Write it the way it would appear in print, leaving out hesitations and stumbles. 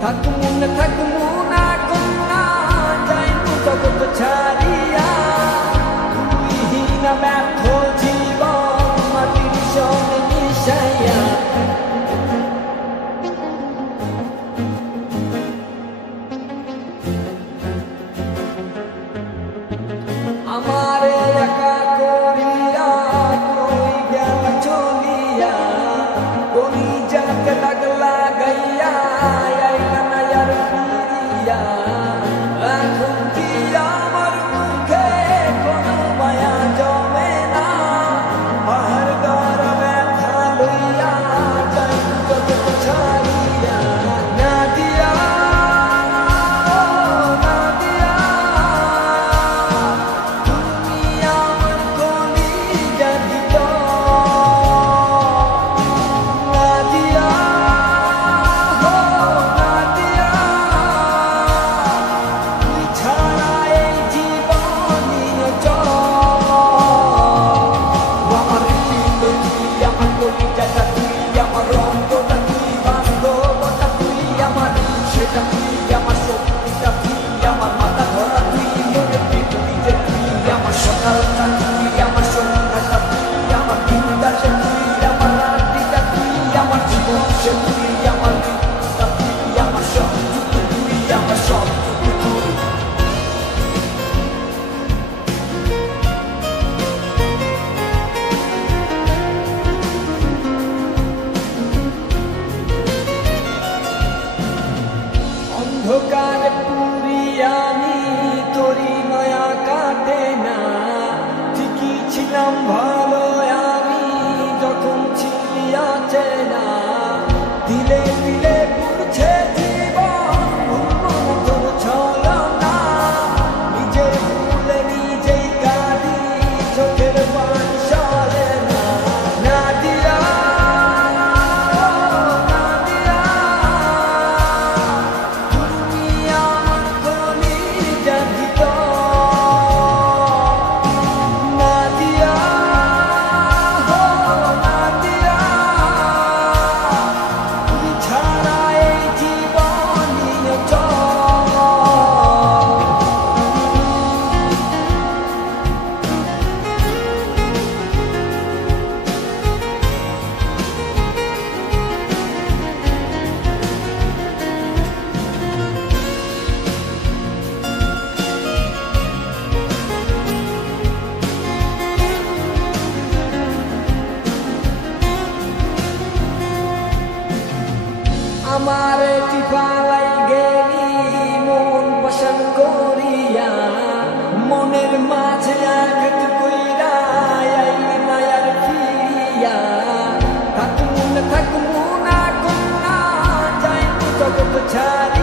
থাকমু না কন্যা যাইমু জগৎ ছাড়িয়া তুই না ব্যর্থ জীবন মাটির সঙ্গে মিশাইয়া আমারে একা করিয়া কই গেল চলিয়া কলি যাকে দাগ লাগাইয়া আইলা না আর ফিরিয়া এখন কি আমার মুখে কোনো মায়া জমে না পাহাড় গড় ব্যথা লইয়া যাই জগৎ ছাড়িয়া না দিয়া অন্ধকার পুরিয়ানি তোরি মায়া কাটে না ঠিকই ছিলাম ভালো আমি যখন ছিলি অচেনা দিলে দিলে পুড়ছে জীবন তোর ছলনা নিজের ভুলে নিজেই কাঁদি চোখের পানি সরে না না দিয়া আমারে টিপালাই গেলি মন পছন্দ করিয়া মনের মাঝে আঘাত কইরা আইলি না আর ফিরিয়া থাকমু না কন্যা যাইমু জগৎ ছাড়িয়া